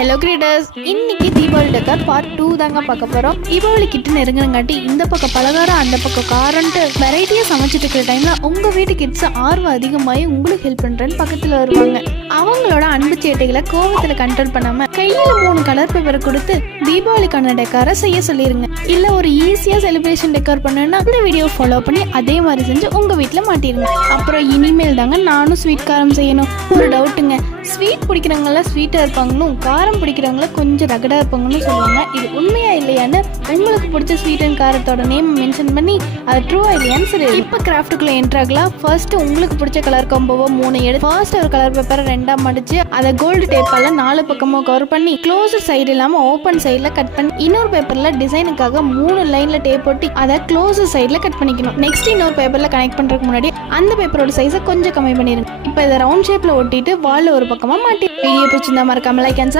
Hello creators, இன்னைக்கு Deepavali decor part 2 தாங்க பார்க்க போகிறோம். தீபாவளி கிட்ட நெருங்கினங்காட்டி இந்த பக்கம் பலகாரம் அந்த பக்கம் காரன்ட்டு வெரைட்டியாக சமைச்சிட்டு இருக்கிற டைமில் உங்கள் வீட்டு கிட்ஸ் ஆர்வம் அதிகமாகி உங்களுக்கு ஹெல்ப் பண்ணுறேன்னு பக்கத்தில் வருவாங்க. அவங்களோட அன்பு சேட்டைகளை கோவத்தில் கண்ட்ரோல் பண்ணாமல் கையில் 3 கலர் பேப்பரை கொடுத்து தீபாவளிக்கான டெக்காரை செய்ய சொல்லிடுங்க. இல்லை ஒரு ஈஸியாக செலிப்ரேஷன் டெக்கார் பண்ணணும்னா இந்த வீடியோ ஃபாலோ பண்ணி அதே மாதிரி செஞ்சு உங்கள் வீட்டில் மாட்டிடுங்க. அப்புறம் இனிமேல் தாங்க நானும் ஸ்வீட் காரம் செய்யணும். ஒரு டவுட்டுங்க, ஸ்வீட் பிடிக்கிறவங்களாம் ஸ்வீட்டாக இருப்பாங்கன்னு, காரம் பிடிக்கிறவங்கள கொஞ்சம் ரகடாக இருப்பாங்கன்னு சொல்லுவாங்க. இது உண்மையா இல்லையான்னு உங்களுக்கு பிடிச்ச ஸ்வீட் அண்ட் காரத்தோட நேம் மென்ஷன் பண்ணி அது ட்ரூவா இல்லையான்னு சொல்லி இப்போ கிராஃப்ட்டுக்குள்ளே என்ட்ராகலாம். ஃபர்ஸ்ட் உங்களுக்கு பிடிச்ச கலர் காம்போவோ 3 எடுத்து ஃபர்ஸ்ட் ஒரு கலர் பேப்பரை 2ஆ மடிச்சு அதை கோல்டு டேப்பால் 4 பக்கமும் கவர் பண்ணி க்ளோஸ் சைடு இல்லாமல் ஓப்பன் சைடில் கட் பண்ணி இன்னொரு பேப்பரில் டிசைனுக்காக 3 லைனில் டேப் போட்டு அதை க்ளோஸ் சைடில் கட் பண்ணிக்கணும். நெக்ஸ்ட் இன்னொரு பேப்பரில் கனெக்ட் பண்ணுறதுக்கு முன்னாடி அந்த பேப்பரோட சைஸை கொஞ்சம் கம்மி பண்ணிடுங்க. இப்போ இதை ரவுண்ட் ஷேப்பில் ஒட்டிட்டு வாலில் ஒரு பக்கமாக மாட்டி. வீடியோ பிடிச்சிருந்தா மறக்காம லைக் அண்ட்